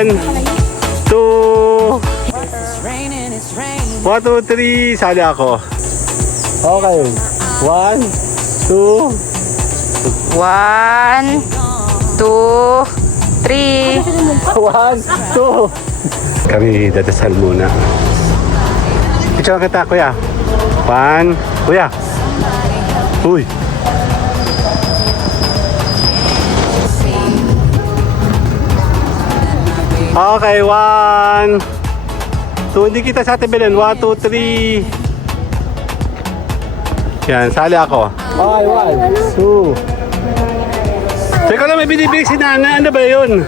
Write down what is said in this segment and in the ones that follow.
1, 2, 1, 2, 3. Sali ako. Okay. 1, 2. 1, 2, 3. 1, 2. Kami dadasal muna. Picture kita, kuya. 1, kuya. Uy. Okay, 1, 2. Hindi kita sa atin bilhin. 1, 2, 3. Yan, sali ako. Okay, 1, 2. Teka lang, may binibigay si Nana. Ano ba yun?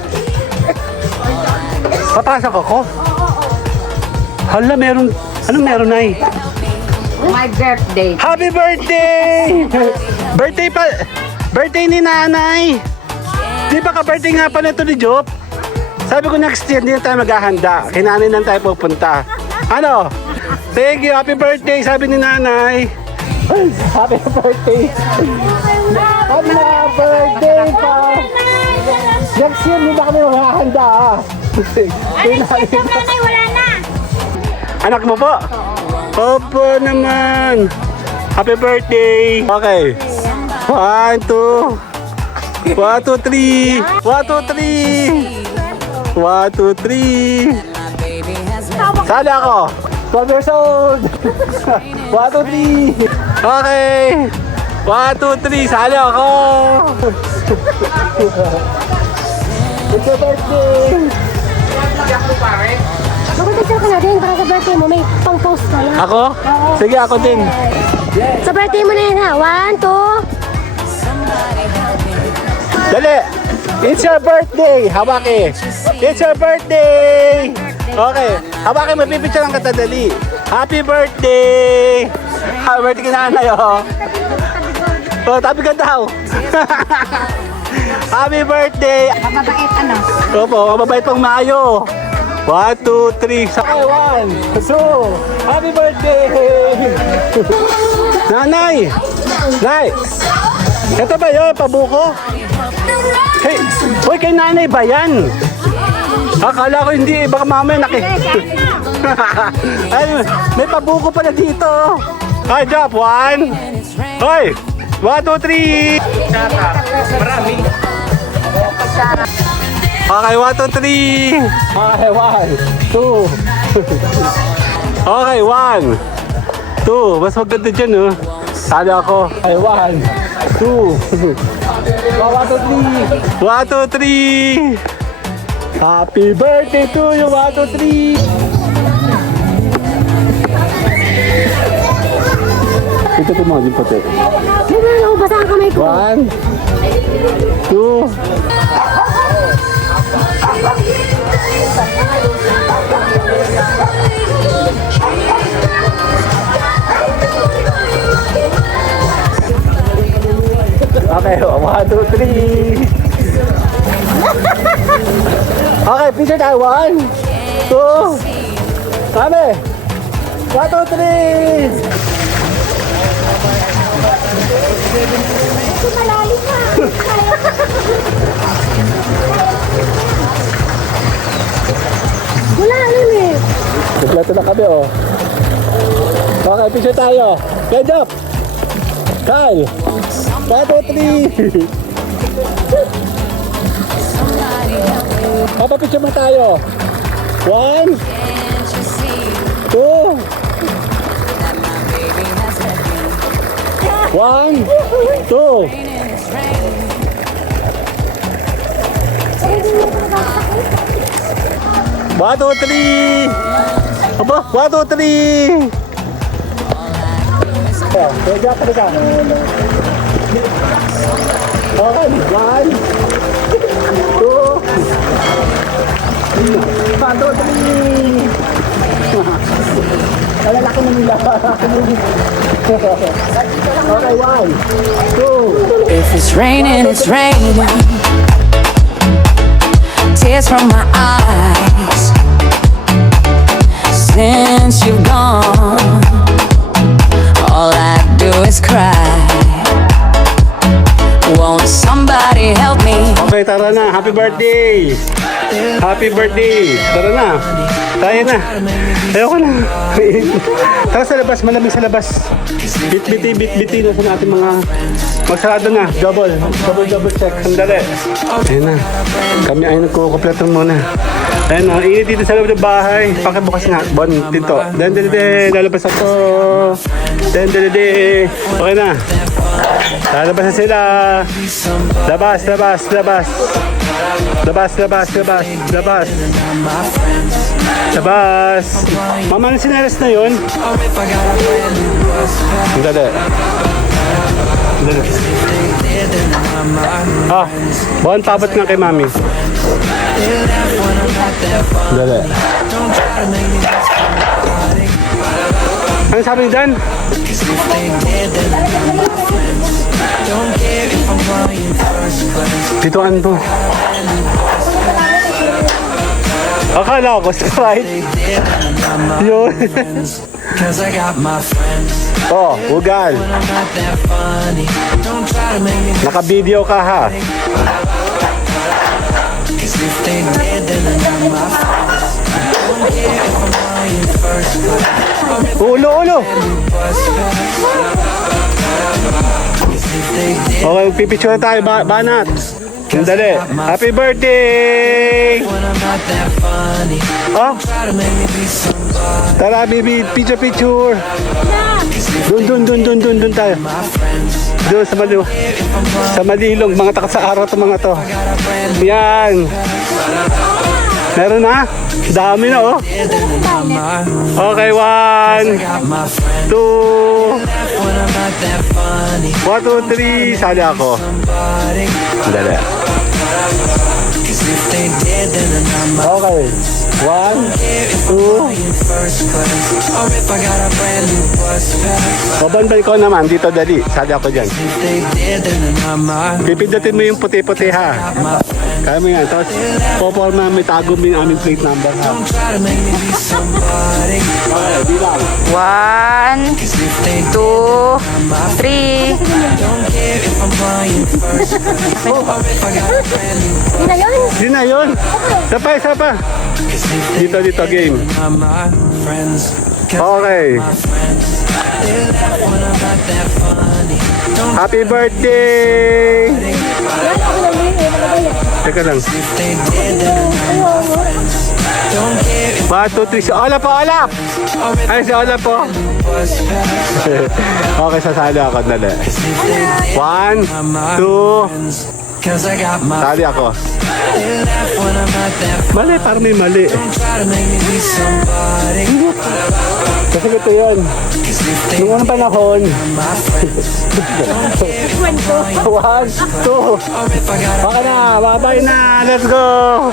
Papasok ako? Hala, meron. Anong meron, Nay? My birthday. Happy birthday! Birthday pa. Birthday ni Nanay. Di ba ka-birthday nga pa nito ni Job? Sabi ko next year, hindi na tayo maghahanda. Kinanay lang tayo pupunta. Ano? Thank you, happy birthday, sabi ni Nanay. Happy birthday. Happy birthday pa. Next year, hindi na kami maghahanda. Ito, nanay, wala na. Anak mo po? Opo naman. Happy birthday. Okay. 1, 2. 1, 2, 3. 1, 2, 3. 1, 2, 3. Sali ako. 12 years old. 1, 2, 3. Okay. 1, 2, 3. Sali ako. It's your birthday. Magpapicture ka na din para sa birthday mo. May pang-post ka na. Ako? Sige, ako din. Sa birthday mo na yan ha. 1, 2. Dali! It's your birthday! Hawaki! It's your birthday! Okay. Hawaki, mapipicture ang kata, dali. Happy birthday! Happy birthday ka nanay, oh. Oh, tabi ka daw. Happy birthday! Mababait ano? Opo, mababait pang Mayo. 1, 2, 3. Okay, 1, 2. Happy birthday! Nanay! Nay! Ito ba yun? Pabuko? Hey! Uy, kay nanay ba yan? Akala ko hindi. Baka mamaya Ay, may pabuko pala dito. Ay, drop. 1. Hoy! 1, 2, 3. Marami. Okay, 1, 2, 3. Okay, 1, 2. Okay, 1, 2. Mas maganda dyan, oh. Sali ako. Okay, 1, 2. 1, 2, 3. 1, 2, 3. Happy birthday to you. 1, 2, 3. Ito ito mga yung puti. Hindi mo basa ang kamay ko. 1, 2. Okay, 1, 2, 3. Okay, picture tayo. 1, 2. Sabi. 1, 2, 3. Malalim ka. Wala alam eh. Kompleto na kami, oh. Okay, picture tayo. Head up. Kyle. 1, 2, 3. Papapicture mo tayo. 1, 2. 1, 2. One, two, three. Aba, 1, 2, 3. Pwede ka rin ka. Okay, 1, 2. 1, 2, 3. Malalaki na nila. Okay, 1, 2. If it's raining, it's raining. Tears from my eyes. Since you've gone, all I do is cry. Won't somebody help me? Okay, tara na. Happy birthday! Happy birthday! Tara na. Tayo na. Ayoko na. Tara sa labas, malamig sa labas. Bit-biti na sa natin mga magsarado na. Double check. Sandali. Ayun na. Kami ay nagkukumpleto muna. Ayun na, init dito sa loob ng bahay. Pakibukas nga. Bon, dito. Dendele, lalabas ako. Dendele. Okay na. Lalabas na sila. Labas. Mama, ano sineres na yun? Dali. Bon, pabot nga kay mami. Dali. Ano sabi niyo dyan? Dito ano to? Akala ko Sprite. Yun. Oh, ugal. Naka-video ka ha. Ulo. Okay, pipicture tayo, banat. Sandali. Happy birthday! Oh. Tara, baby, picture. Doon tayo. Doon sa malilong, mga takat sa araw to mga to. Yan. Meron na? Dami na oh. Okay, 1, 2, 3. Sali ako. Dali. Okay. 1, 2. Babanbay ko naman. Dito dali. Sali ako dyan. Pipindutin mo yung puti-puti ha. Kaya mo yan. Tapos, poporma may tago mo yung aming plate number ha. Okay, bilang. 1, 2, 3. Hindi na yun. Di na yun. Isa pa. Dito, game. Okay. Happy birthday! Teka lang. 1, 2, 3. Si Ola po, Ola! Ay, si Ola po. Okay, sasali ako. Dali. 1, 2. Sali ako. Mali, parang may mali. Kasi ito yun. Nung unang panahon. 1, 2. Baka na, babay na. Let's go.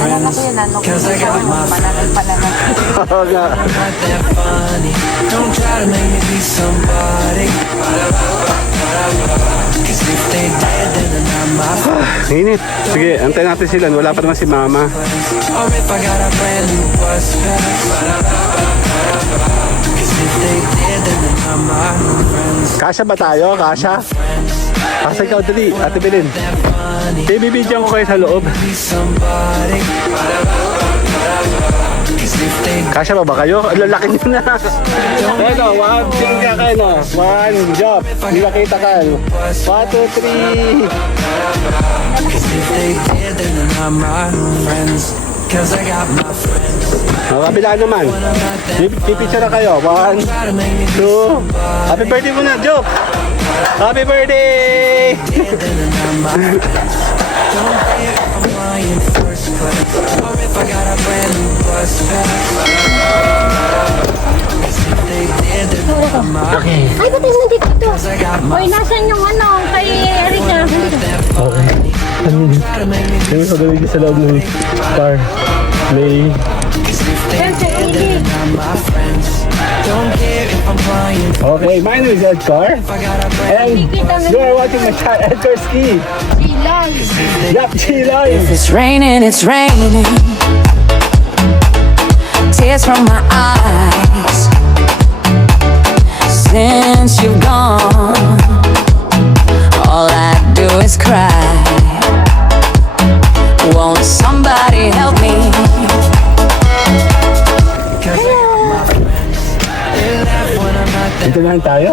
Alam ko yun, ano ko Oo nga. Init. Sige, antayin natin sila. Wala pa naman si Mama. Kasya ba tayo? Kasya? Kasya ikaw dali, Ate Belen. Bibidyan ko kayo sa loob. Kasya ba kayo? Ang lalaki nyo na. Ito, 1, sige ka kayo no. 1, job. Hindi makita ka. 1, 2, 3. Kabila naman. Pipicture na kayo. 1, 2. Happy birthday muna, joke. Happy birthday! Okay. Ay, ba't yung nandito ito? Oy, nasan yung ano, kay Erika? Okay. Yung gagawin sa loob ng car. May... Okay, my name is Edgar. And you are watching my child, Edgar Ski. Yup, Chilay. If it's raining, it's raining. Tears from my eyes. Since you've gone, all I do is cry. Won't somebody help me? Ito na lang tayo.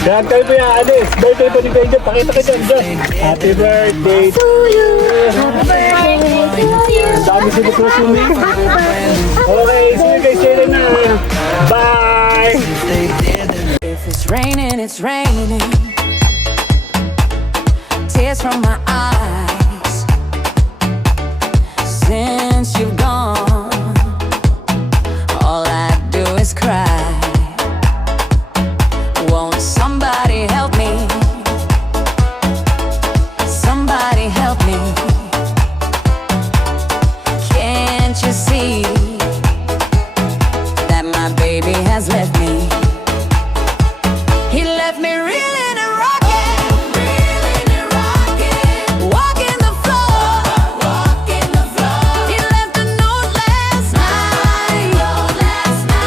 Kaya tayo po yung Alice. Birthday po ni Kuya Job. Pakita ka dyan, Job. Happy birthday to you. Happy birthday to you. Ang dami sinipros yung name. Okay, see you guys later na. Bye! If it's raining, it's raining. Tears from my eyes. Since you've gone, all I do is cry. Won't somebody help me? Somebody help me. Can't you see that my baby has left me? He left me reeling and rocking, walking the floor. He left a note last night.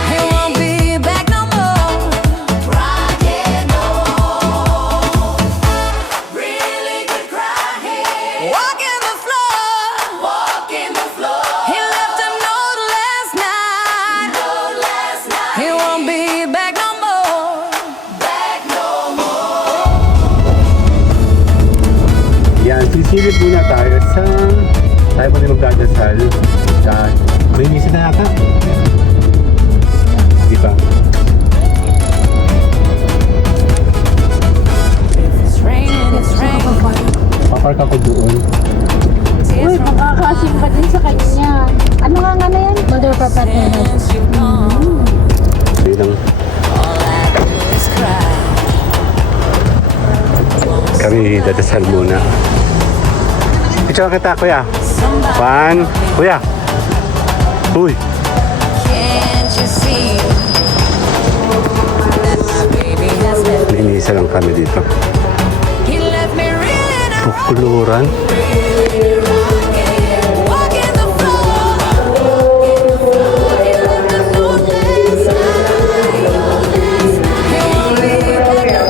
He won't be back no more. Really good crying. Walking the floor. He left a note last night. He won't be back no more. Yan, sisilip muna tayo sa... Tayo muna magdadasal. Sa... May misa na yata? Di ba? It's raining, it's raining. Papark ako doon. Uy, makakasim pa din sa kanya. Ano nga na yan? Mother Papa Since you've gone, Hindi lang. all I do is cry. Kami dadasal muna. Picture kita, kuya. Somebody, 1, kuya. Uy. can't you see that my baby has left me? Iniisa lang kami dito. He left me reeling and Pukuluran. walking the floor. He left a note last night. He won't be back no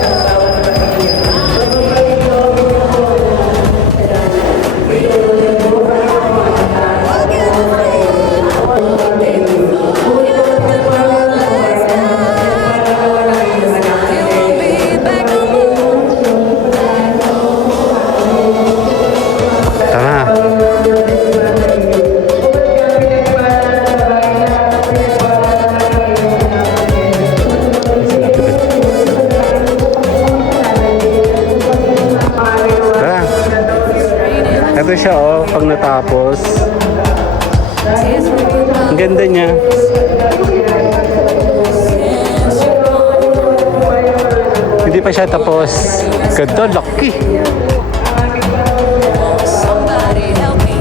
He won't be back no more. Tara. Tara. Ito siya oh, pag natapos. Ang ganda niya. Hindi pa siya tapos. Ganda, laki. Somebody help me.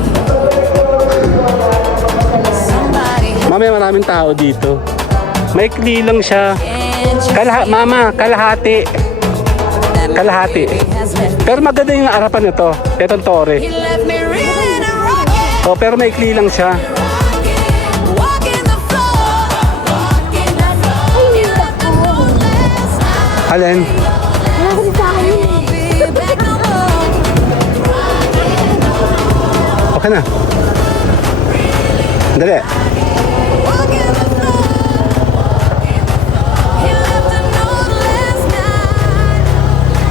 Somebody help Mamaya maraming tao dito. Maikli lang siya. me. Mama, kalahati. Kalahati. Pero maganda yung harapan nito. Itong tore. He left me reeling and rocking, Oh, pero maikli lang siya. walking the floor. He left a note last night. Alin? Wala kasi sa akin yun. Won't be back no more. Okay na. Dali. Walking the floor. He left a note last night.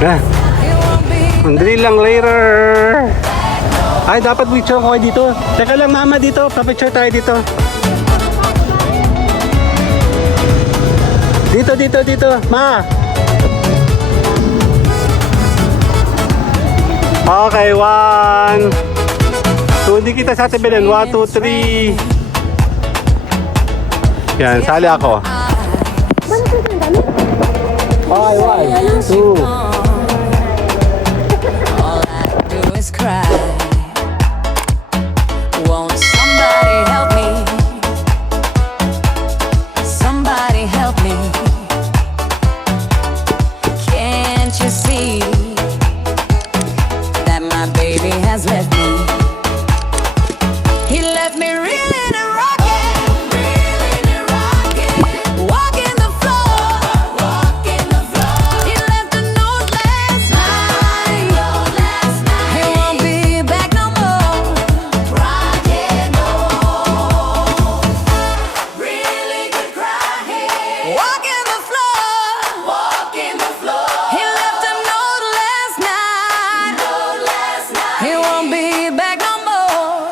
Na. He won't be Ang dali lang later. Ay, dapat picture ko kayo dito. Teka lang, mama, dito. Papicture tayo dito. Dito. Ma. Okay, 1. So, hindi kita sa atin bilhin. 1, 2, 3. Yan, sali ako. Okay, 1, 2. all I do is cry. Won't somebody help me? Somebody help me. Can't you see that my baby has left me? He left me reeling and rocking, walking the floor. He left a note last night. He won't be won't be back no more.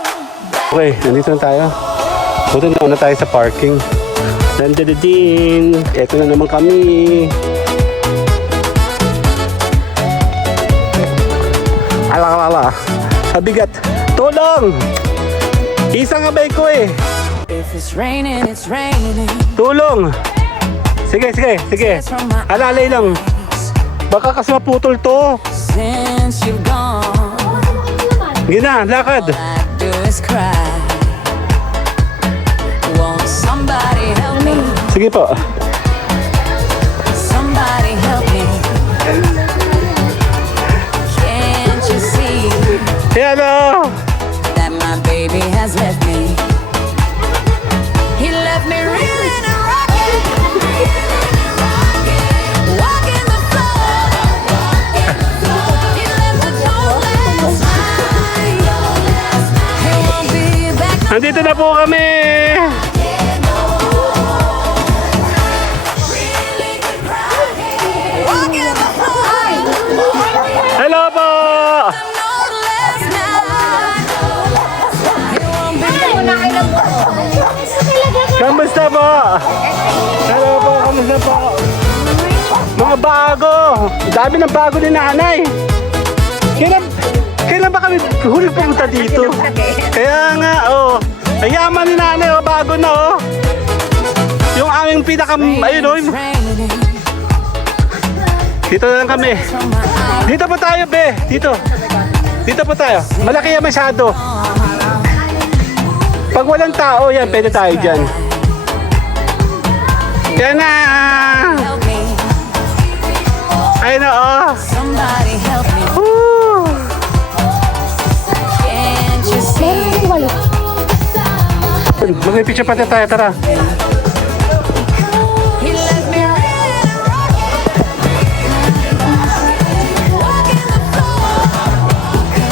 Okay, nandito na tayo. Punta na tayo sa parking. Dandadadin. Ito na naman kami. Ala. Kabigat. Tulong! Isang abay ko eh. If it's raining, it's raining. Tulong! Sige. Alalay lang. Baka kasi maputol to. Since you've gone, Gina, lakad. all I do is cry. Won't somebody help me? Sige po. Somebody help me. Can't you see Hello! that my baby has left me? He left me reeling and rocking, walking the floor. He left with no last night. He won't be back. Nandito na po kami. Walking the floor. Hello po! No last night. He won't be Kamusta po? Hello po, kamusta po? Mga bago. Dami ng bago ni nanay. Kailan ba kami huling pumunta dito? Kaya nga, oh. Ang yaman ni nanay, oh. Bago na, oh. Yung aming ayun, oh. raining Dito na lang kami. from my eyes. Dito po tayo, be. Dito. Dito po tayo. Malaki yan masyado. Pag walang tao, yan, pwede tayo dyan. Yan na. Help me. Ayun na, oh. Somebody help me. Woo. Can't you see Mag-picture pati tayo, tara. he left me reeling and rocking, walking the floor.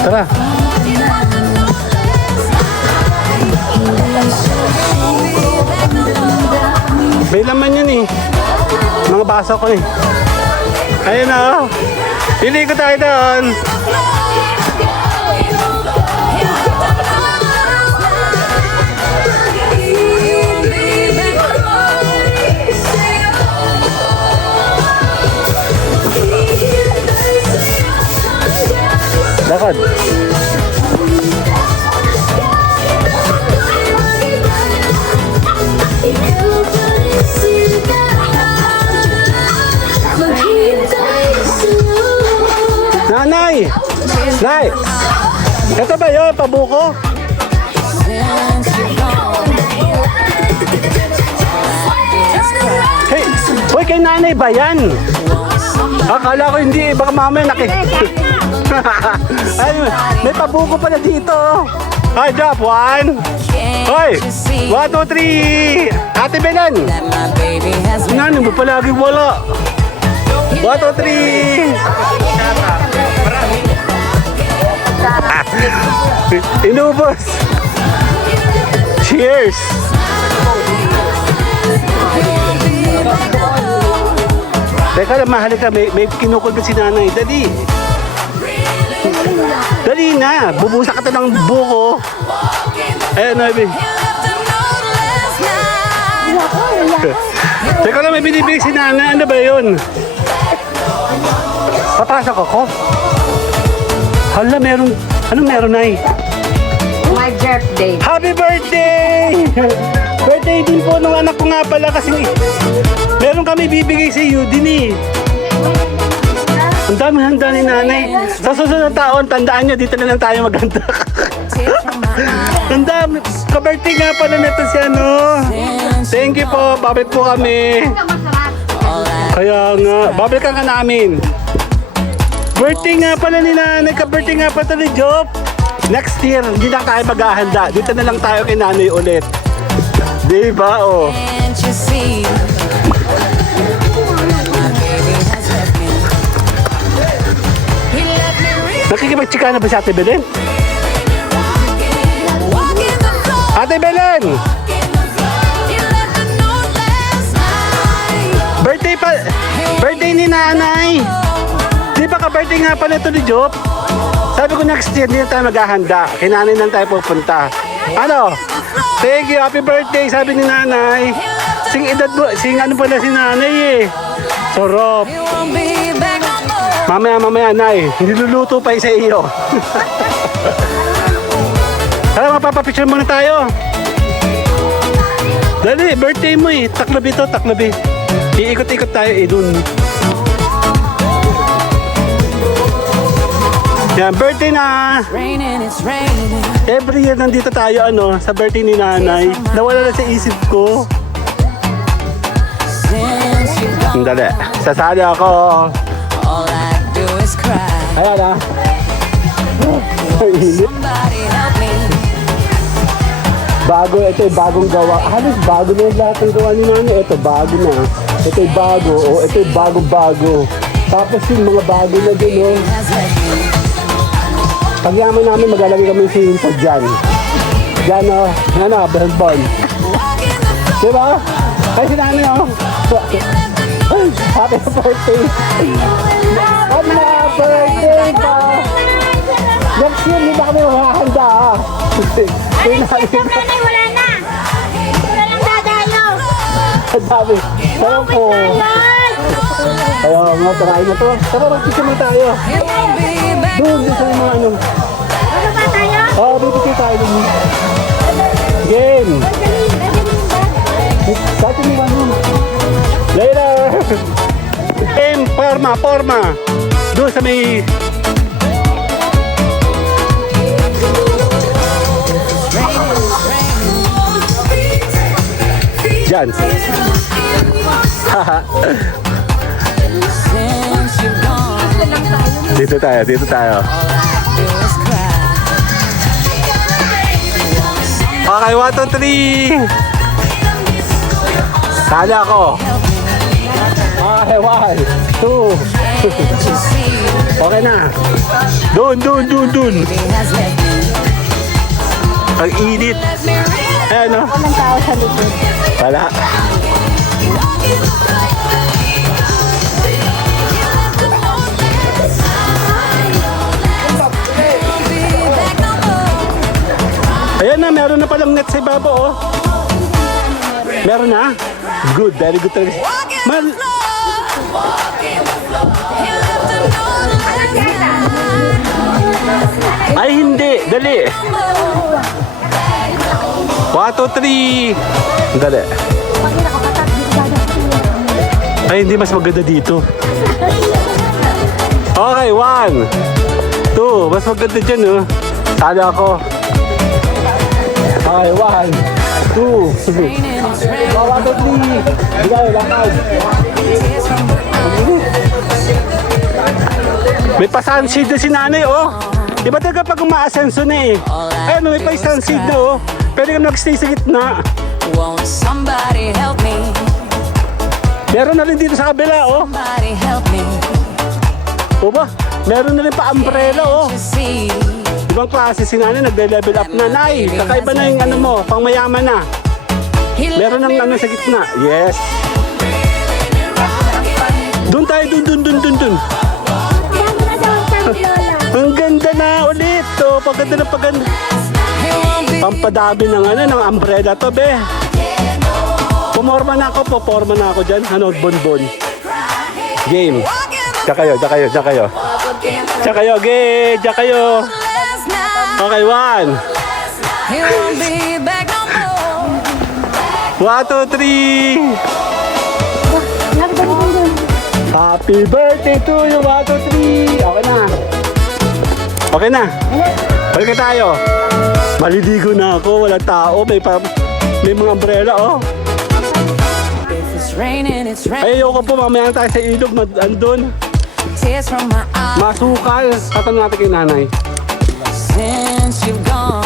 Tara. He left with no last night. He won't be back no more. May laman yun eh. Mga basa ko eh. Ayun na, oh. Pili ko tayo doon. Lakad. Nanay! Nay! Ito ba yun? Pabuko? Hey! Hoy, kay nanay ba yan? Akala ko hindi. Baka mamaya Ay, may pabuko pala dito. Ay, drop. 1. Hoy! 1, 2, 3! Ate Belen! Nanay mo palagi wala. 1, 2, 3! Inubos! Cheers! Teka lang, mahali ka. May kinukulbit si nanay. Dali! Dali na! Bubusa ka to ng buko. Ayan, Nabi. Teka lang, may binibig si nanay. Ano ba yun? Papasok ako? Hala, meron. Anong meron, Nay? My birthday. Happy birthday! Birthday din po nung anak ko nga pala kasi meron kami bibigay sa iyo din eh. Ang dami handa ni nanay. Sa susunod na taon, tandaan nyo, dito na lang tayo maghanda. Ang dami. Ka-birthday nga pala nito si ano. Thank you po. Babalik po kami. Kaya nga, babalik ka namin. Birthday nga pala ni nanay. Ka-birthday nga pala ni Job. Next year, hindi na tayo maghahanda. Dito na lang tayo kay nanay ulit. Di ba, oh? Can't you see? My baby has left me. He left me real. Nakikipag-chika na ba si Ate Belen? Walking the floor. Ate Belen! He left a note last night. Birthday ni nanay! Di ba ka-birthday nga pala ito ni Job? Sabi ko next year, hindi na tayo maghahanda. Kinanay lang tayo pupunta. Ano? Thank you, happy birthday, sabi ni nanay. Sing edad mo, sing ano pala si nanay eh. Sarap. He won't be back no more. Mamaya, nay. Niluluto pa sa iyo. Tara, mapapapicture muna tayo. Dali, birthday mo eh. Taklabi to, taklabi. Iikot-ikot tayo eh dun. Yan, birthday na. Raining, it's raining. Every year nandito tayo sa birthday ni nanay. Nawala na sa isip ko. Since you're gone, Dali, sasali ako. all I do is cry. Ayan ah. Ang init. Somebody help me. Bago, ito yung bagong gawa. Halos bago na yung lahat ng gawa ni nanay. Ito, bago na. Ito yung bago. O, ito yung bago-bago. Tapos yung mga bago na din, oh. Has left me. Pagyaman namin, maglalagay kami yung swimming pool dyan. Dyan, oh. Brand Bond. Walking the floor. Diba? Ay, si nanay, oh. Happy birthday. Happy birthday pa. Next year, hindi na kami makahanda, ah. Ay, siyempre nanay, wala na. Wala nang dadayo. Ang dami. Sarap po. Ayaw nga, tarayin na to. Tara, mag-picture mo tayo. He won't be back. Doon, sa mga ano. Ano ba tayo? Oo, bibigay tayo dun. Game. Dati mo ano. Later. Game, forma. Doon sa may... Diyan. Since you're gone, Dito tayo. all I do is cry. Okay, 1, 2, 3. Sali ako. Okay, 1, 2. Can't you see? Okay na. Doon. He has left me. Ang init. Left me real. Ayan, no? Walang tao sa likod. Wala. Walking the floor. Ayan na, meron na palang net sa ibaba, oh. Meron na? Good, very good talaga. Mal Ay, hindi. Dali. 1, 2, 3. Dali. Ay, hindi. Mas maganda dito. Okay, 1, 2. Mas maganda dyan, oh. Tala ako. Okay, 1, 2. 1, 2, 3. Bigay, lakad. May pa-sunshade na si nanay, oh. Iba talaga pag umaasenso na eh. Ayun, may pa-sunshade na, oh. Pwede kang nag-stay sa gitna. Won't somebody help me? Meron na rin dito sa kabila, oh. Somebody help me. O ba? Meron na rin pa-umbrella, oh. To see. Ibang klase si nanay, nagde-level up na. Nay, kakaiba na yung ano mo, pang mayaman na. He Meron ng ano sa gitna. Yes. Doon tayo, doon. Ang ganda na ulit, oh. Paganda na paganda. He won't be Pampadami ng ng umbrella to, be. Puporma na ako dyan. Ano, bonbon. Game. Diyan kayo. Game. Diyan kayo. last night. Okay, 1. He won't be back no more. 1, 2, 3. Happy birthday to you, 1, 2, 3. Okay na. Balik na tayo. Maliligo na ako, wala tao. May mga umbrella, oh. If it's raining, it's Ay, raining. ayoko po, mamaya tayo sa ilog, andun. Tears from my eyes. Masukal. Tatanong natin kay nanay. Since you've gone,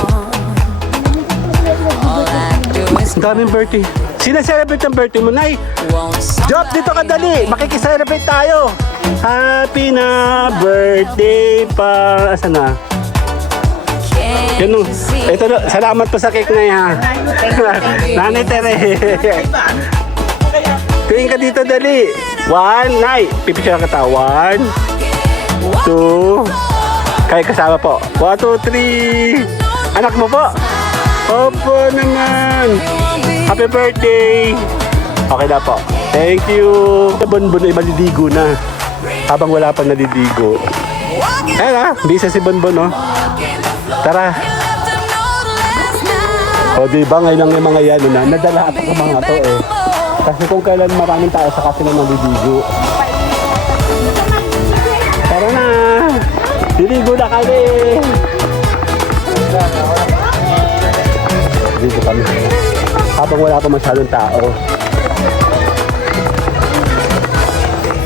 all I do is Ang daming birthday. Sina-celebrate ang birthday mo, Nay. won't Job, dito ka dali. Makikiselebrate tayo. Happy na birthday pa. Asan na? Can't Yan o. you see? Ito na. Salamat po sa cake na yan. Nanay Tere. Tingin ka dito dali. 1, Nay. Pipicture ka ta. 1, 2, Kayo kasama po. 1, 2, 3. Anak mo po? Opo naman. Happy birthday. Okay na po. Thank you. Bonbon ay maliligo na. Habang wala pa naliligo. Ayan ah, bisa si Bonbon oh. Tara. O diba ngayon lang yung mga yan na nadala at ang mga to eh. Kasi kung kailan maraming tao sa kasi na naliligo. Tara na. Liligo na kami. Dito kami. Habang wala pa masyadong tao.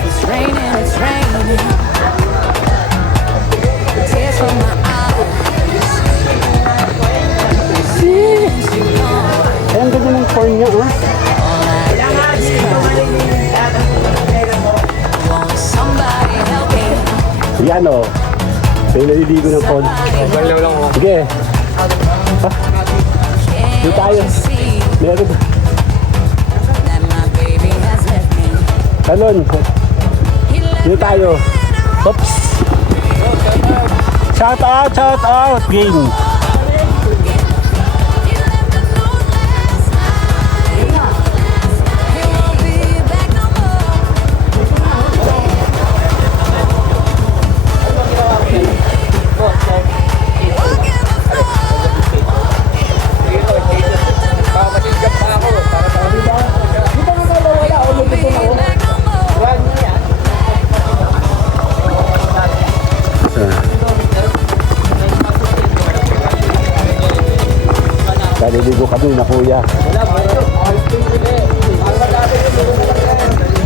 It's raining. Tears from my eyes. Ay, ang ganda ng corn niya, oh. Want somebody help me. Yan, oh. May naliligo ng corn. Sige. Dito tayo. See Meron. that my baby has left me. Talon. Dito tayo. Oops. Shout out. Game. He won't be back no more. Naliligo kami na kuya.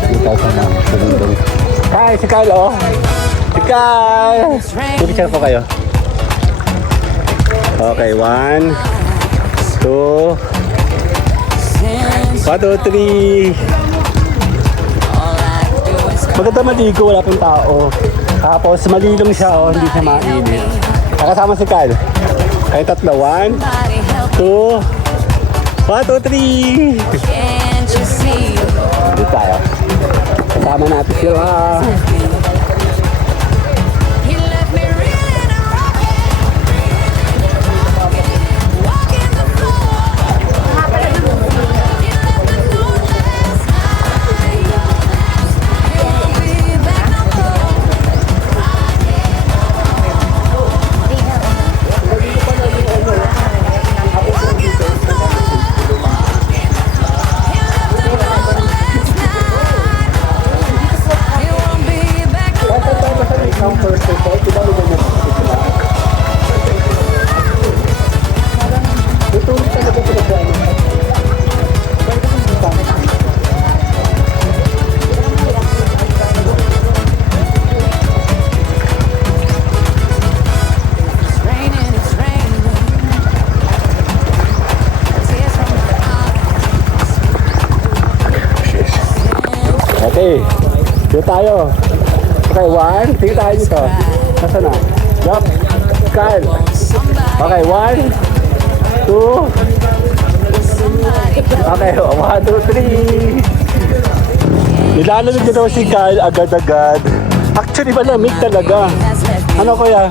Dito sa mga salindong. Hi, si Kyle, oh. Si Kyle. Pipicture po kayo. Okay, 1, 2, 1, 2, 3. Maganda maligo, wala pong tao. Tapos malilong siya, oh, hindi siya mainit. Nakasama si Kyle. Kayo tatlo, 1, 2, 1, 2, 3. Can't you see? Dito tayo. Kasama natin sila. He left me reeling and rocking. Walking the floor. He left the note last night. He won't be back no more. Walking the floor. He left the note last night. He won't be back no more. It's raining. Tears from my eyes. Okay. Dito tayo. Okay, 1. Tingin tayo dito. Nasaan na? Yup. Kyle. Okay, 1, 2. Okay, 1, 2, 3. Nilalamig na daw si Kyle agad-agad. Actually, malamig talaga. Has left me. Ano kuya?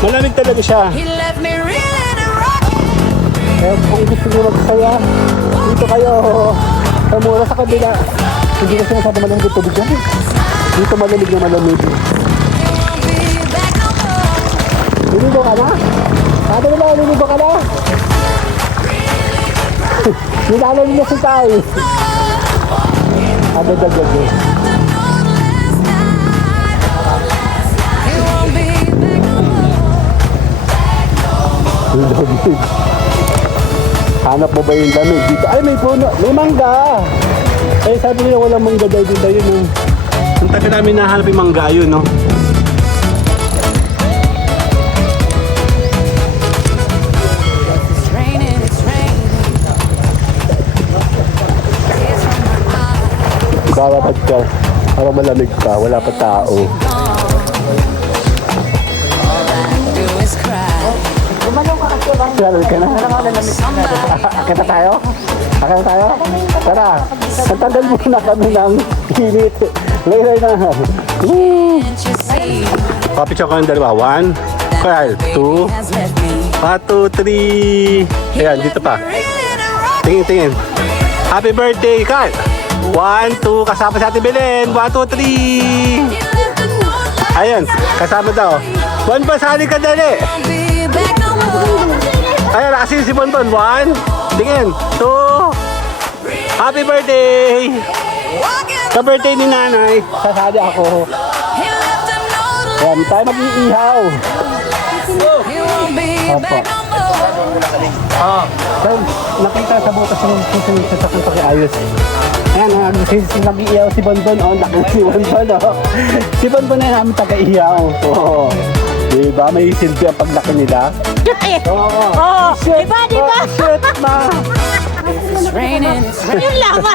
Malamig talaga siya. He left me reeling and rocking. Kaya kung gusto nyo magsaya, dito kayo. Kamura sa kabila. Hindi kasi masyado malamig yung tubig dyan. Dito malamig na malamig. He won't be back no more. Liligo ka na? Sabi nila, liligo ka na? Nilalamig na si Tay. Agad-agad eh. He won't be back no more. Yung lamig. Hanap mo ba yung lamig dito? Ay, may puno. May mangga. Eh, sabi nila walang mangga daw dito yun. No? Ang tagal namin nahanap yung mangga yun, no? It's raining. Tears from my eyes. Bababad ka. Para malamig ka. Wala pa tao. All I do is cry. Lalo ka na. Akit na tayo? Akit na tayo? Tara. Nagtagal muna kami ng init. Laylay na. Woo! Can't you see Kapit siya ko ng dalawa. 1, Kyle, 2. has left me. 1, 2, 3. Ayan, dito pa. Tingin, tingin. Happy birthday, Kyle. 1, 2, kasama si Ate Belen. 1, 2, 3. Ayan, kasama daw. 1 pa, sali ka dali. Won't be back no more. Ayan, kasi si Bonbon. 1, tingin. 2. Happy birthday. Walking, Sa birthday ni nanay, sasali ako. he left a note. Ayan, tayo mag-iihaw. He won't be back no more. Well, nakita sa butas yung sa kung ayos. Ayan, nag-iihaw si Bonbon. Oh, laki si Bonbon. Oh. Si Bonbon na namin taga-ihaw. Oo. Diba? May silbi ang paglaki nila. Oo. Oo, diba, diba? Oh, shit, ma. It's raining, it's raining. Yun lang ba?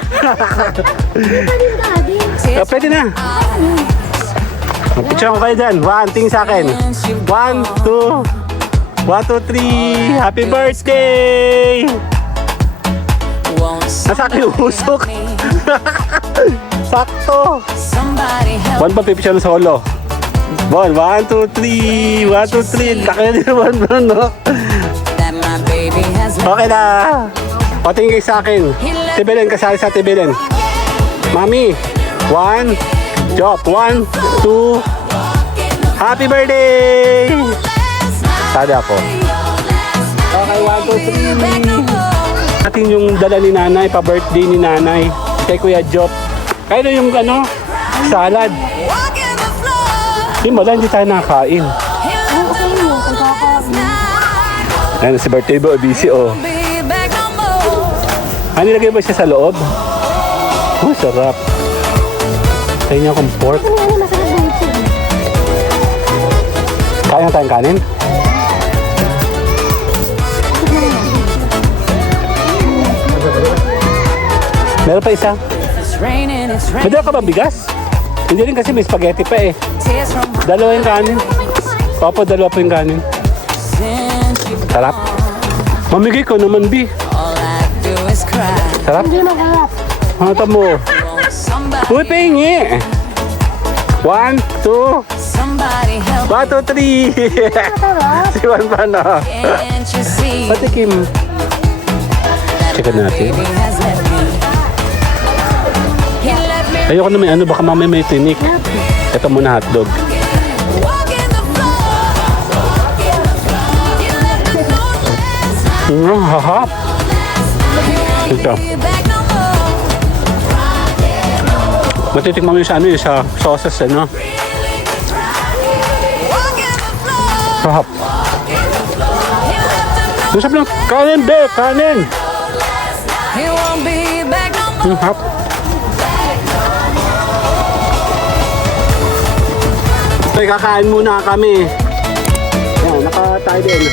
Oh, pwede na. Picture ko kayo dyan. 1, tingin sa akin. 1, 2. 1, 2, 3. Happy birthday! Won't Nasa akin yung usok. Sakto. somebody help 1 pa pipicture ng solo. 1, 2, 3. 1, 2, 3. Laki na din naman, no? that my baby has left. Okay na. O, tingin kayo sa akin. Tibelen, kasali sa Tibelen. Mami. 1. Job. 1, 2. Happy birthday! Sali ako. Okay, 1, 2, 3. Atin yung dala ni nanay, pa-birthday ni nanay. Kay Kuya Job. Kaya na yung ano, salad. Walking the floor. Yung wala, hindi tayo nakakain. He left a note last night. Ayan, si birthday boy, busy oh. Be back no more. Ano nilagay ba siya sa loob? Oh, sarap. Kaya niya akong pork. Kaya na tayong kanin? Meron pa isa. It's raining, it's May raining. dala ka ba bigas? Hindi rin kasi may spaghetti pa eh. Tears from my Dalawa yung kanin. Papa, dalawa pa yung kanin. since you've Sarap. Mamigay ko naman, B. all I do is cry. Sarap. Hata mo. Won't somebody, Uy, pahingi. 1, 2. somebody help 1, 2, 3. Si Juan pa na. Can't you see Pati Kim. Check natin. baby has left me. He left me Ayoko na may ano, baka mamaya may tinik. Ito muna hotdog. walking the floor. He left a note last night. Hahap. Ito. Be back no more. Matitikman mo yung sa ano, yung sa sauces, ano. Walking the floor. Hahap. He left a note. Yung sabi lang, kanin, be, kanin. He won't be back no more. Hahap. Okay, kakain muna kami. Yan, nakatayo din.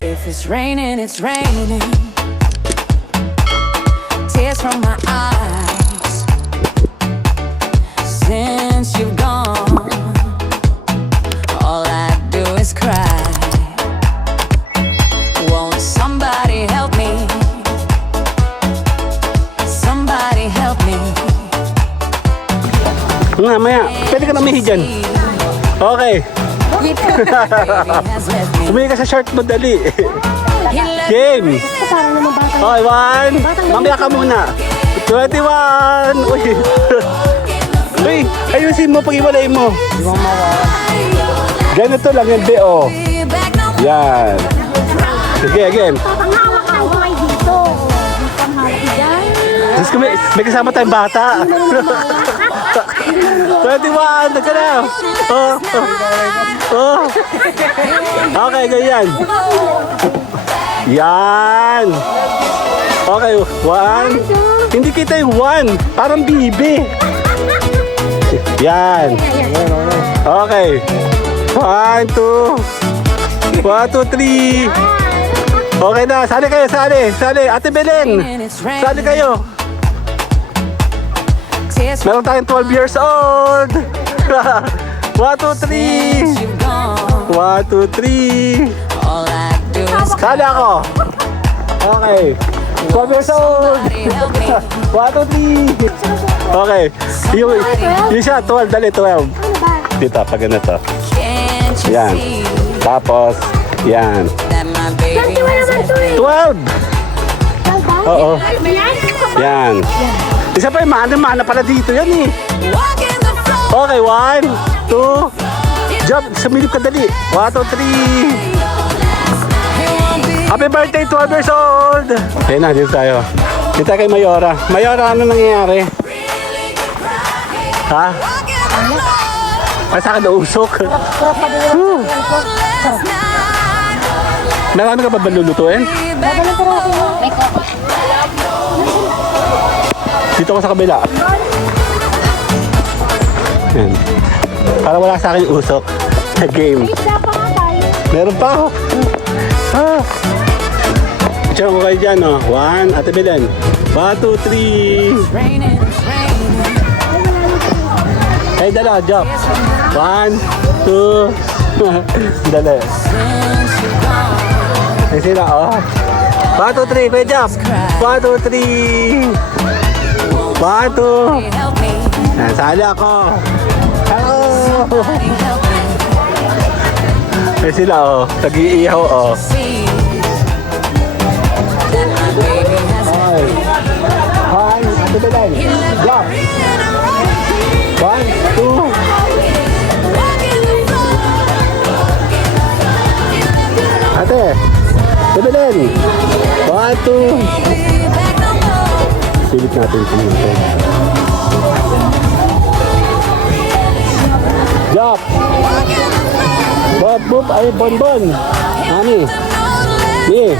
If it's raining, it's raining. Tears from my eyes. Since you've gone, all I do is cry. Won't somebody help me? Somebody help me. Mamaya, pwede ka namihi dyan. Okay. Baby has left me. Bumili ka sa short mo, dali. He left Game. Parang naman bata. Okay, 1. Mamaya ka muna. 21. Uy. Uy, ayusin mo, pag-iwalay mo. Ganito lang yan, be, oh. me back no more. Yan. Sige, again. Papanghawak tayo buhay dito. Papanghawak dyan. Diyos ko, may kasama tayong bata. 21, nagka na. Oh, oh. Oh. Okay, ganyan. Yan. Okay, 1. Hindi kita yung 1. Parang bibi. Yan. Okay. 1, 2. 1, 2, 3. Okay na, sali kayo, sali. Sali, Ate Belen. Sali kayo. Tears from Meron tayong 12 years old. 1, 2, 3. you've gone. 1, 2, 3. All I do is Sali ako. Okay. 12 years old. 1, 2, 3. Okay. Yung siya, 12. Dali, 12. Ano ba? Dito, pag ganito. Can't you Yan. see Tapos, yan. that my baby 21 has naman to eh. 12! Diba? Oo. Yan. Yan. Isa pa yung mana pala dito. Yan eh. walking the floor? Okay, 1, 2. Jump, sumilip ka dali. 1, 2, 3. It won't be Happy birthday, 12 years old! Ayun na, dito tayo. Dito tayo kay Mayora. Mayora, ano nangyayari? Ha? walking the floor Ay, sa akin nausok. last night. Marami ka pa ba lulutuin? Be back Ganun pero ako mo. May coco. Dito ko sa kabila. Yan. Para wala sa akin yung usok. Sa game. Isda pa nga tayo. Meron pa ako. Ah. Diyan ko kayo dyan, oh. 1, Ate Belen. 1, 2, 3. raining, it's raining. Hey, dala, jump. 1, 2. Dali. Since you gone, Ay sila, oh. 1, 2, 3. Kuya, jump. 1, 2, 3. 1, 2. help me, Yan, sali ako. Hello. help me Ay sila, oh. Tag-iihaw, oh. see that my baby has Hi. Hi, Ate Belen. Jump. 1, 2. walking the floor. Ate. Ate Belen. 1, 2. Be back no more. Silip natin pumunta. Jump. Bob, bob, ay, bonbon. Mami. Ni.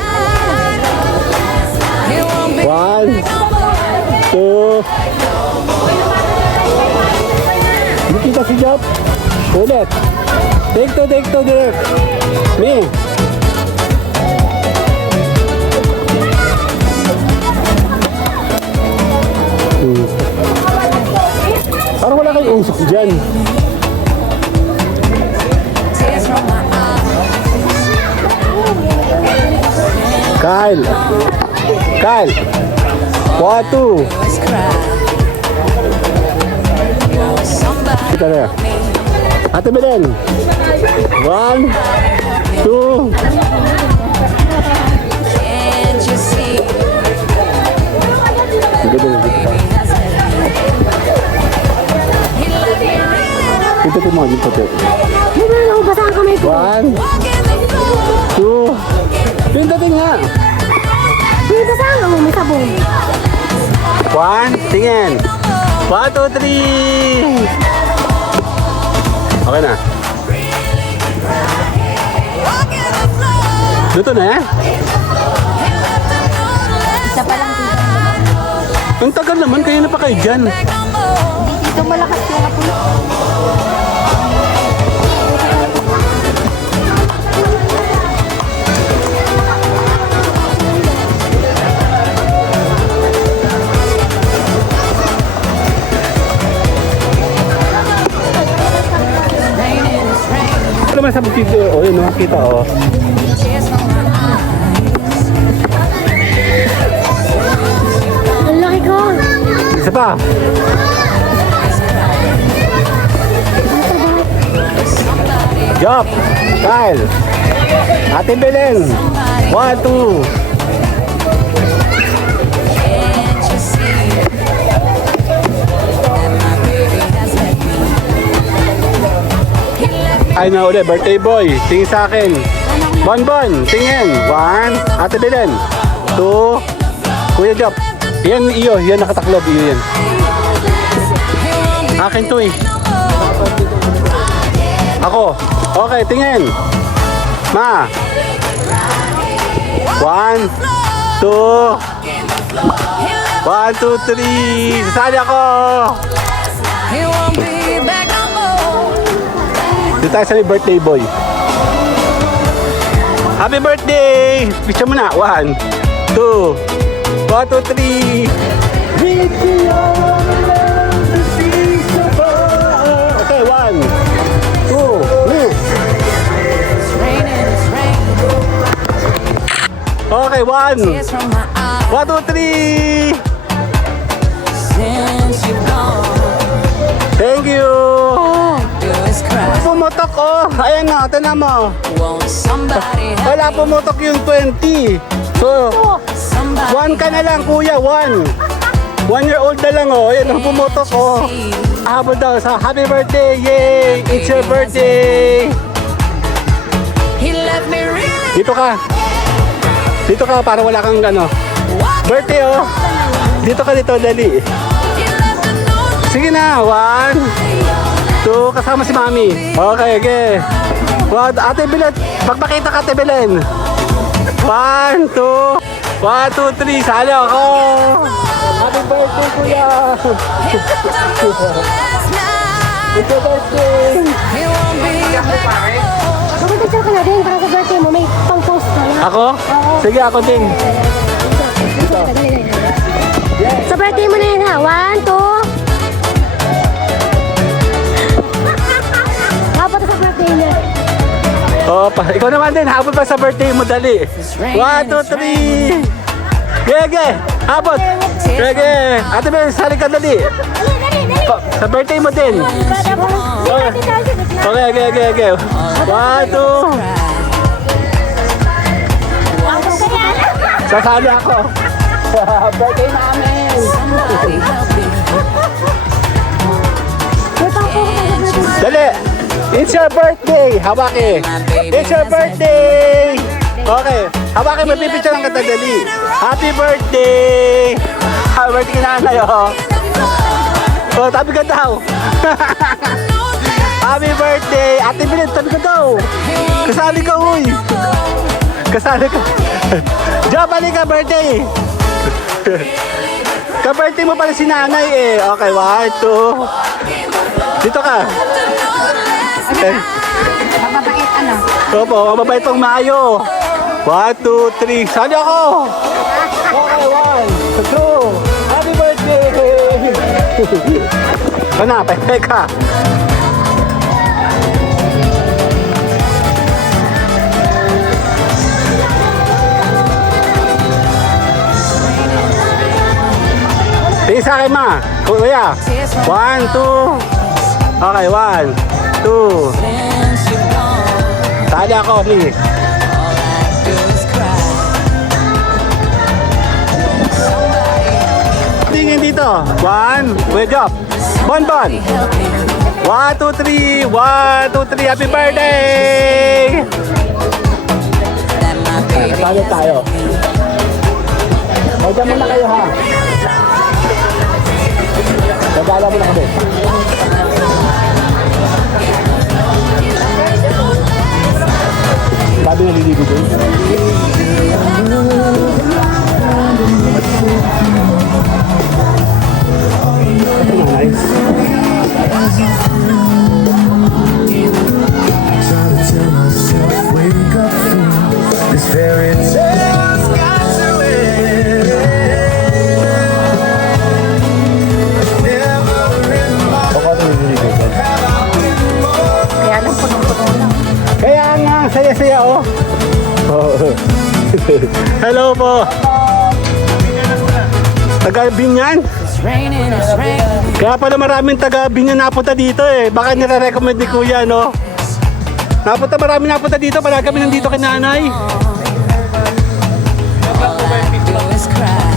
It won't be 1, 2. Hindi kita si Jump. Ulit. Take two, direct. Mi. Parang wala kayong usok dyan. tears from my eyes. Kyle. Kyle. 1, 2. Always cry. Somebody Kita na. help me. Ate Belen. 1, 2. Can't you see Ang ganda na dito. he has left me? He left me really Pintutin mo, yung puti. Hindi na ako basa ang kamay ko. 1, walking the floor. 2. Pintutin nga. Hindi basa ang mo. May sabon. 1, tingin. 1, 2, 3. Okay na. Walking the floor. Luto na eh. Isa pa lang dito. Ang tagal naman, kayo na pa kayo dyan. Back no more. Dito malakas yung apoy. Raining, it's raining. Ano naman sa video? O yun, nakita o. Tears from my eyes. Ang laki ko. Isa pa. Jump. Kyle. Ate Belen. 1, 2. Can't you see that my baby has left me? He left me Ay na ulit, birthday boy. Tingin sa akin. Bonbon, tingin. 1. Ate Belen. 2. Kuya Jop. Yan iyo, yan nakataklob. Iyo yan. Akin to eh. Ako. Okay, tingin. Ma. 1, 2. 1, 2, 3. Sasali ako. He won't be back no more. Dito tayo sa may birthday boy. Happy birthday! Picture mo na. 1, 2. 1, 2, 3. Okay, 1, 2, 3. It's raining, it's raining. Okay, 1, Tears from my eyes. 1, 2, 3. Since you've gone, Thank you. do is cry. Pumutok oh. Ayan na, tinan mo. Won't somebody help Wala pumutok yung 20. So, somebody 1 ka na lang kuya, 1. 1 year old na lang oh. Ayan ang pumutok oh. Habol daw sa happy birthday. Yay! It's your birthday. He left me really Dito ka. Dito ka para wala kang ano. Birthday oh. Dito ka dito, dali. he left a note. Sige na, 1, 2, kasama si Mami. Okay, okay. Ate Belen, pagpakita ka, Ate Belen. 1, 2, 1, 2, 3, sali ako. Happy birthday, kuya. Last night, It's your birthday. he won't be back. Kapag ka na din, para sa birthday mo, may pang-post ka na. Ako? Sige, ako din. Sa birthday mo na yan ha. 1, 2. Habang sa birthday niya. Oh, ikaw naman din, habol pa sa birthday mo, dali. 1, 2, 3. Gege, habol. Gege, Ate Belen, sali ka dali. Sa birthday mo din. Okay, okay, okay, okay. 1, 2. Sasali ako. Birthday namin. Somebody help me. May pang-post ka sa birthday. Dali. It's your birthday. Hawaki. It's your birthday. Okay. Hawaki, mapipicture lang kita, dali. Happy birthday. Happy birthday nanay, oh. Oh, tabi ka daw. Happy birthday. Ate Belen, tabi ka daw. Kasali ka, uy. Kasali ka. Diyan, balik ka, birthday. Ka-birthday mo pala si nanay eh. Okay, 1, 2. Dito ka. Okay. Mababait ano? Opo, mababait pang Mayo. 1, 2, 3. Sali ako. Okay, 1, 2. Happy birthday. Ano, pepe ka. Tingin sa akin, ma. Kuya. 1, 2. Okay, 1, 2. Since you've gone, Tali ako, please. all I do is cry. Won't somebody Tingin dito. 1, good job. Bonbon. help me? 1, 2, 3. 1, 2, 3. Happy birthday! That my baby Talo tayo. O, dyan muna kayo, ha? Nagala mo na kami. Sabi na liligo doon. Ito na, nice. Trying to tell myself, wake up, this fairy tale's got to end. Never in my Baka ito yung liligo doon. Kaya lang punong-puno lang. Kaya nga, saya-saya, oh. Oh. Hello po. Taga-Binyan? It's raining, it's raining. Kaya pala maraming taga-Binyan napunta dito eh. Baka nire-recommend ni Kuya, no? Maraming napunta dito. Palagi kami nandito kay nanay. All I do is cry.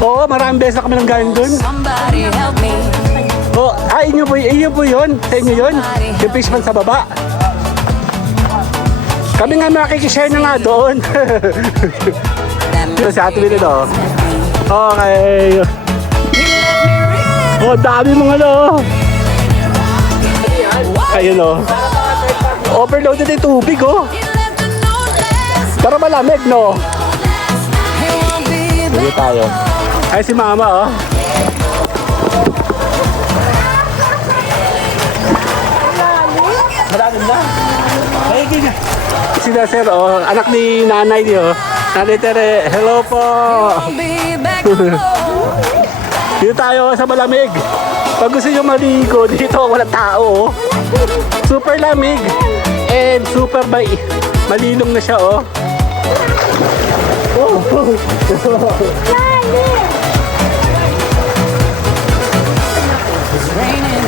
Oo, maraming beses na kami nang galing dun. Somebody help me. Oh, inyo po yun? Sa inyo yun? Yung fishman sa baba? Kami nga makikishare na nga doon. That Dito si Ate Belen, oh. help me. Okay. He left me really. Oh, dami mga ano. Ayun, oh. Overloaded yung tubig, oh. He left a note last. Pero malamig, no? He won't be Sige back. tayo. Ay, si Mama, oh. Malalim na. Ay, gina. Sila, sir, oh. Anak ni nanay niyo. Nanay Tere, hello po. Won't be back no more. Dito tayo sa malamig. Pag gusto nyo maligo, dito walang tao, oh. Super lamig. And super may malilong na siya, oh.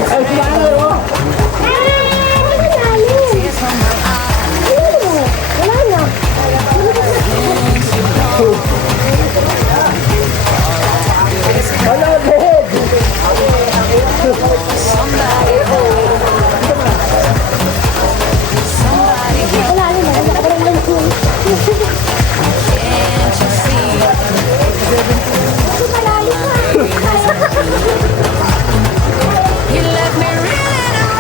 Ay, si nanay, oh. You left me reeling and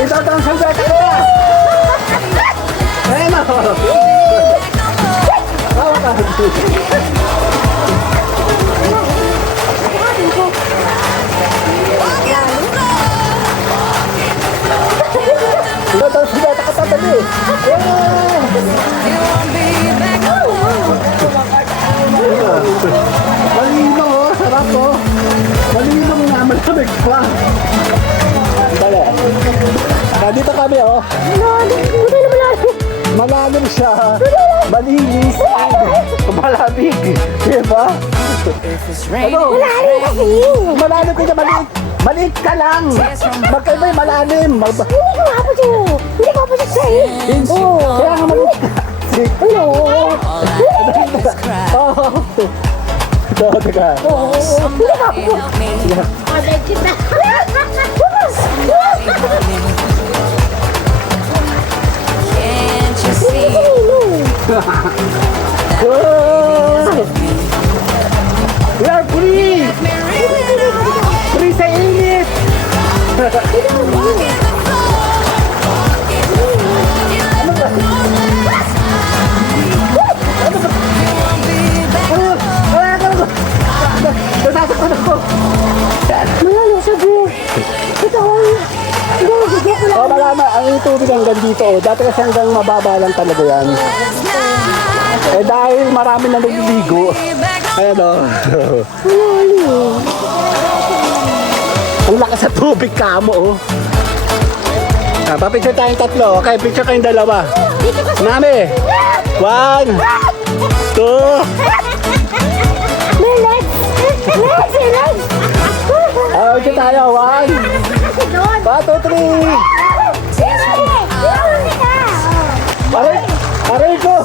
Ito ang sandata ko pa. Ayun o. Ito ang sandata ko pa dali. Malino oh, sarap oh. Malino nga, malamig pa. Dali. Dito kami oh. Malalim siya. Malinis. Malamig. Diba? Ano? Malalim ka niya, maliit. Maliit ka lang. Magkaiba yung malalim. Hindi ko pa sa'yo. Kaya nga maliit ka. Ano? Ito, teka. Hindi ka po. Aday kita. can't you see? We are free! Free sa init! Nasasaktan ako! Malalo sa Diyos. Ito ang... Hindi ko Oh, malama, ang tubig hanggang dito. Oh. Dati kasi hanggang mababa lang talaga yan. Eh dahil marami na nagliligo. Ayan o. Ang lakas sa tubig kamo oh. Papicture tayong tatlo. Okay, picture kayong dalawa. Mami! 1, 2, picture tayo. 1, 2, 3. Aray ko!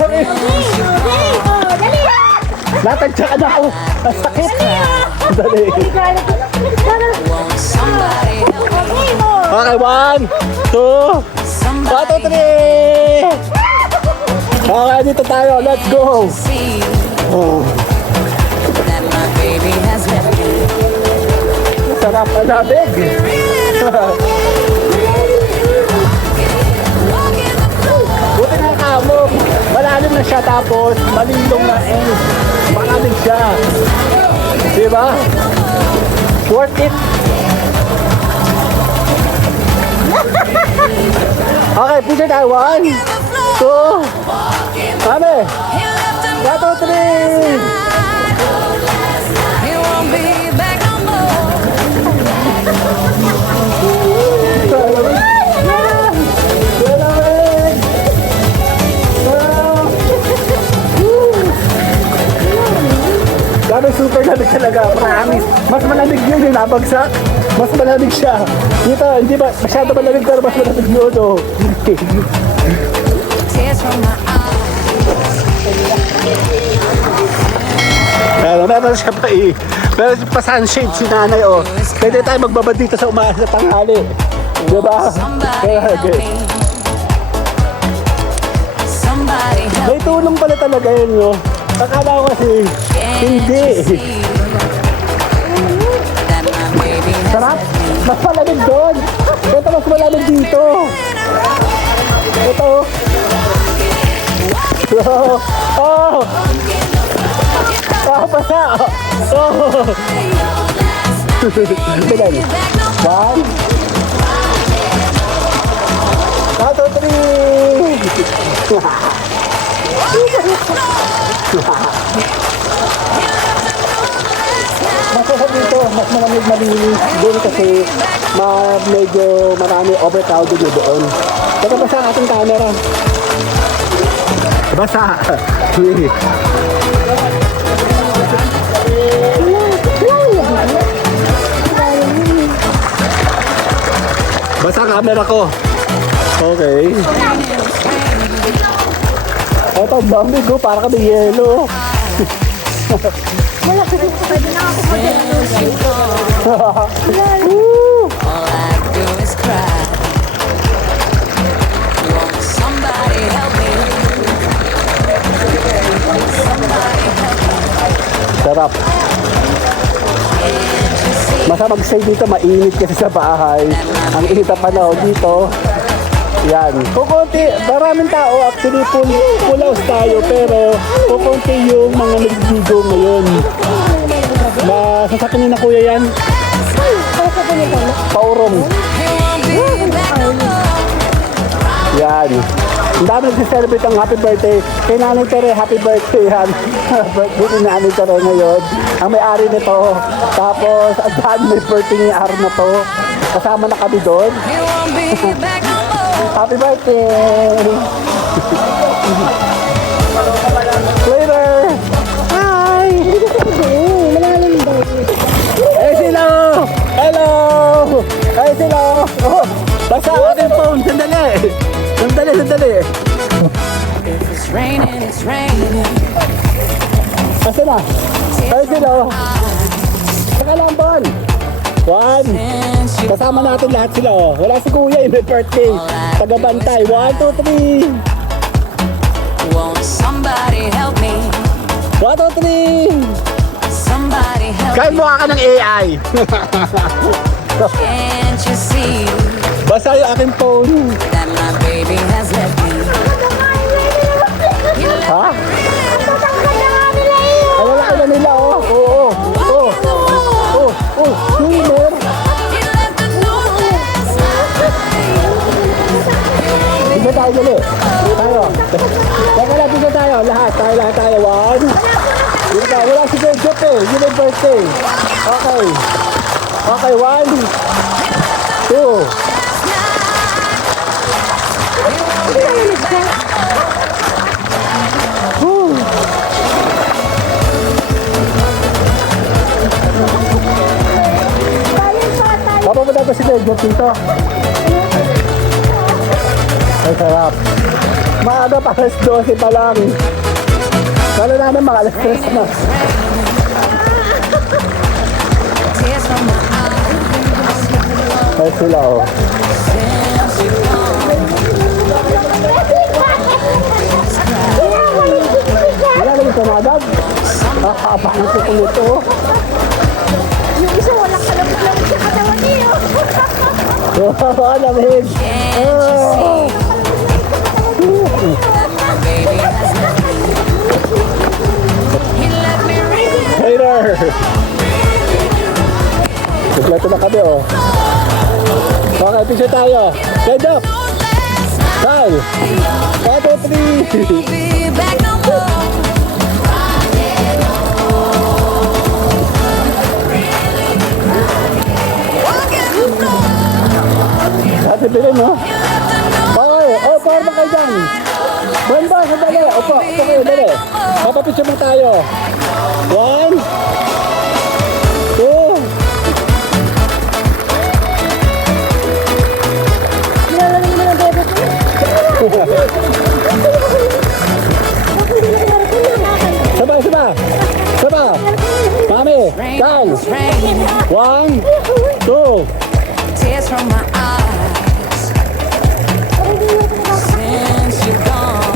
Natadya ka na ako. Ang sakit. Dali. Somebody help me. Okay, 1, 2, 3. Okay, dito tayo. Let's go. See Oh, that my baby has left me. sarap ang labig. Buti na kamo. Malalim na siya tapos malindong na eh. Malamig siya. Diba? Worth it. Okay, picture tayo. 1, 2. Mami. 1, 2, 3. He won't be back no more. Grabe, super lamig talaga, promise. Mas malamig yun yung nabagsak. Mas malamig siya. Dito, hindi ba masyado malamig pero mas malamig yun. Oh. Tears from my eyes. Pero meron siya pa eh. Meron pa sunshade si nanay oh. Pwede tayo magbabad dito sa umaga sa tanghali. Diba? Somebody Kaya, help okay. me. Somebody help May tulong pala talaga yun, no? Akala ko kasi, hindi. that my baby has Sarap. Mas malamig doon. Ito mas malamig dito. Ito. Oh. Oh. Oh, pasa. Oh. Bilan. 1, 2, 3. Masarap dito. mas malinis doon kasi medyo marami overcrowded doon. Teka basa ang ating camera. Basa. Uy. Basa ang camera ko. Okay. Ito, dami ko. Para kami yelo. Wala kasi pwede na ako All I do is cry. Won't somebody help me? Somebody help me. Sarap. Masarap mag-stay dito, mainit kasi sa bahay. Ang init na panahon dito. Yan. Kukunti, maraming tao. Actually, full house tayo. Pero kukunti yung mga nagbigo ngayon. Masasakinin na kuya yan. Paurong. It won't be back no more. Yan. Ang dami nag-celebrate ang happy birthday. Kay Nanay Tere, happy birthday yan. Birthday ni Nanay Tere ngayon. Ang may-ari nito. Tapos, ang dami may birthday ni araw na to. Kasama na kami doon. It won't be back no more. Happy birthday! Flavor! Hi! Hey sila! Hello! Hey sila! Oh, basta ang ating phone. Sandali! Sandali! If it's raining, it's raining. Basta na! Hey sila! Saka lang, Bon! One! Since you Kasama natin lahat sila, oh. Wala si Kuya, may birthday. Tagabantay. 1, 2, 3. won't somebody help me? 1, 2, 3. Somebody help Kahit me. mukha ka ng AI. Can't you see Basta yung aking phone. that my baby has left me? Ha? Ay, wala ka na nila, oh. Oo. Swimmer. He left a note last night. Dito tayo dali. Tayo. Teka lang, dito tayo. Lahat tayo. 1. Dito tayo. Wala si Kuya Jeff eh. Yun ang birthday. Okay. 1, 2. Papapunta ko si Kuya Jeff dito. Ay, sarap. Maaga pa, alas 12 pa lang. Kala namin mga alas 3 na. Tears from my eyes. Ay, sila, oh. Since you gone, Wala lang ito magag. Paano ko nito? Yung isa walang kalabit-labit sa katawan niyo. Wow, lamig. can't you see that my baby has left me? He left me real. Hater! Kompleto na kami, oh. Okay, picture tayo. Stand up! Smile! 1, 2, 3! Be back no more. Walking the floor. Dati bilhin, no? Okay, oh, forma kayo dyan. Banda, sandali. Opo, kayo, dali. Papapicture mo tayo. 1, 2, Nilalamig mo ng bebe ko. Saba. Mami, down. It's raining. 1, 2. Tears from my eyes. Since you're gone,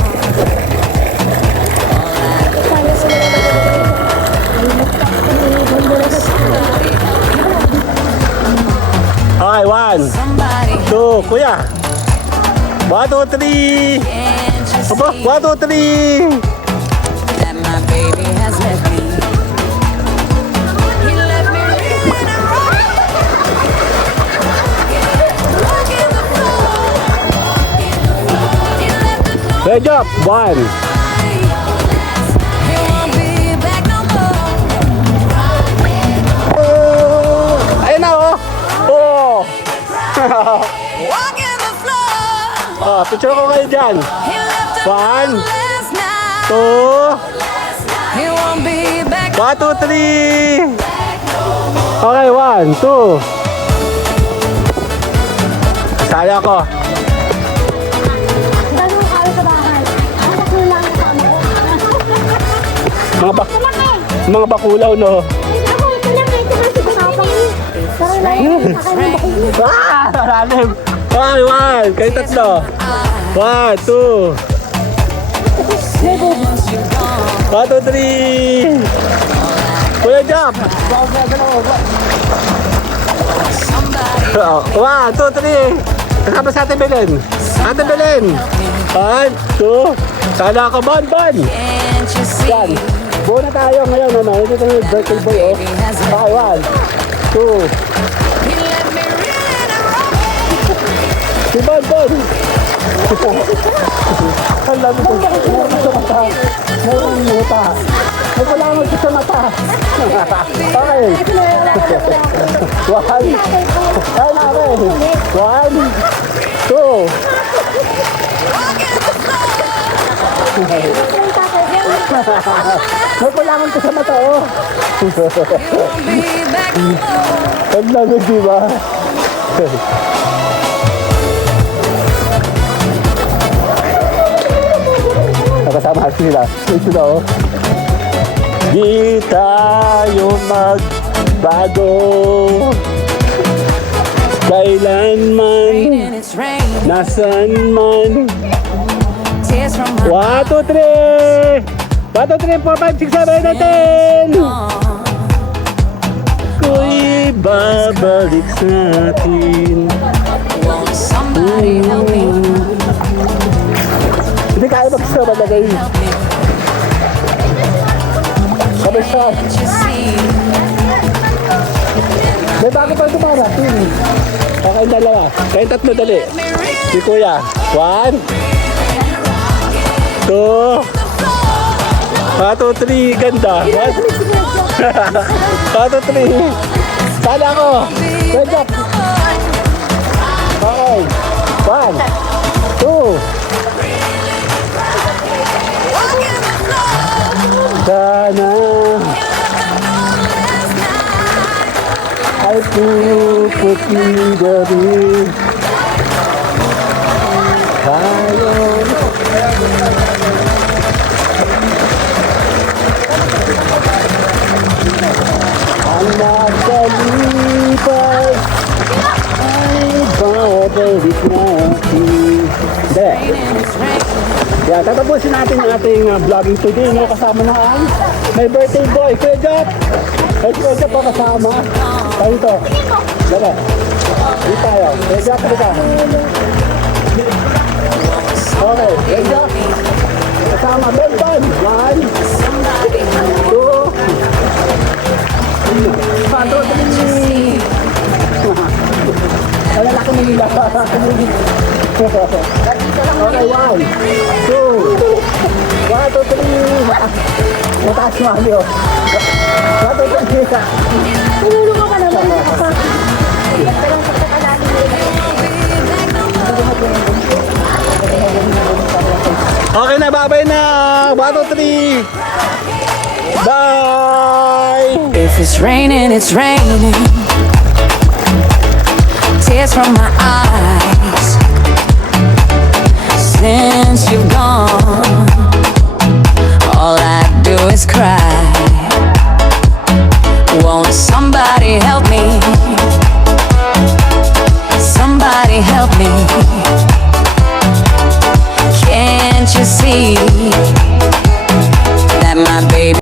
Okay, 1, somebody 2, kuya. 1, 2, 3. can't you see Aba, 1, 2, 3. that my baby has left me? He left me living a walking the floor. He left the door. Good job. 1. He won't be back no more. Oh, picture ko kayo dyan. He left a One, note last night. 2, He won't be back. 1, 2, 3. Okay, 1, 2. Saya ko. Ganun kami sa bahay. Ang baklo lang ang kasama ko. Ito lang eh. Mga bakulaw, no? Ako, ito lang eh. Ito lang si Gunapang. Pero lang sa akin ng baklo. Ah! Malalim! Okay, 1. Kayo tatlo. 1, 2. 1, 2, 3. Kuya Jop! 1, 2, 3. Kasama sa Ate Belen. Ate Belen. 1, 2. Sana ako, Bon. Can't you see? Yan. Buo na tayo ngayon, ano? Hindi tayo birthday boy, oh. Okay, 1, 2. He left me reeling and wrong. Si Bon. Ang lami ko. Meron sa mata. Meron sa mata. May kulangan ko sa mata. Okay. 1. Ay, na ako. 1, 2. May kulangan ko sa mata, oh. Won't be back. Ang lami, di ba? Nakasama sila. Ito na, oh. Di tayo magbago kailanman, And it's raining. nasan man. Tears from my 1, 2, 3. 1, 2, 3, 4, 5, 6, 7, 8, 9, 10. Ko'y babalik sa atin. Won't somebody help me? Hindi kaya magsama lagay. Help me. Sabay sa. Can't you see? May bago pa tumara. Okay, dalawa. Kayong tatlo, dali. Me reeling. Si Kuya. 1, 2, 1, 2, 3. Ganda. 1, 2, 3. Sala ako. Good job. Okay. 1, 2. Sana ay puputidari tayo. Ang nakalipas ay babalik natin. Hindi. Yeah, tatapusin natin ang ating vlogging today, no? Kasama na ang may birthday boy, Kuya Jop. Ay, Kuya Jop pa kasama. Tayo ito. Dala. Dito tayo. Kuya Jop, halika. Okay, Kuya Jop. Kasama, Belton. 1, 2, 3. Wala na kami nila. Okay, 1, 2, 1, 2, 3. Mataas mo kami, oh. 1, 2, 3. Tulungan ka naman mo kapag. Pero sa kakalalim nila. Okay na, babay na. 1, 2, 3. Bye! If it's raining, it's raining. Tears from my eyes. Since you've gone, all I do is cry.